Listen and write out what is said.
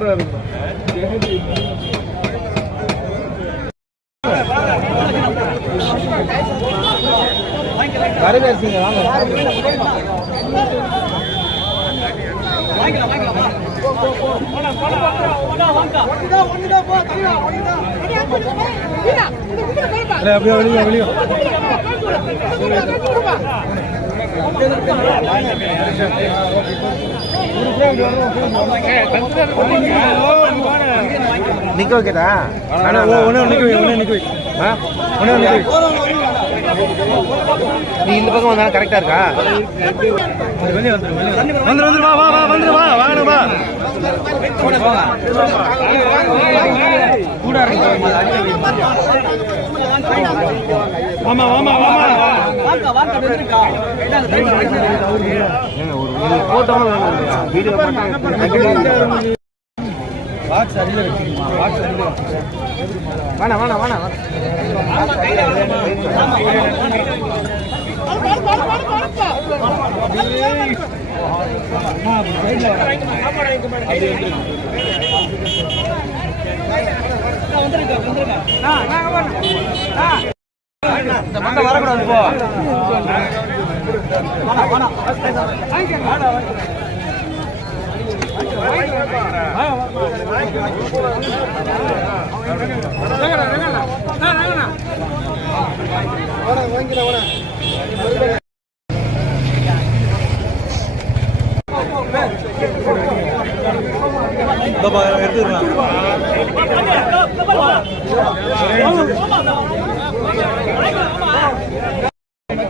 சூப்பராக இருக்கும் வரவேற்கீங்க வாங்கிக்கலாம் நிக்க வைக்கிறா ஒன்று நிக்க வை ஒன்று நிக்க வை. ஆ? ஒன்று நிக்க வை. நீ இந்த பக்கம் வந்தாலும் கரெக்டா இருக்கா? வெளியே வந்துரு வந்துரு வந்துரு வா வா வா வந்துரு வா வாங்க வா. கூட ஆமா ஆமா ஆமா ஏங்க ஒரு ஒரு போட்டோ வீடியோ போட்டோ பாக்ஸ் அடியில் வச்சுக்கோமா பாக்ஸ் அடியில் வேணாம் வேணாம் வேணாம் இந்த பக்கம் வரக்கூடாது போ.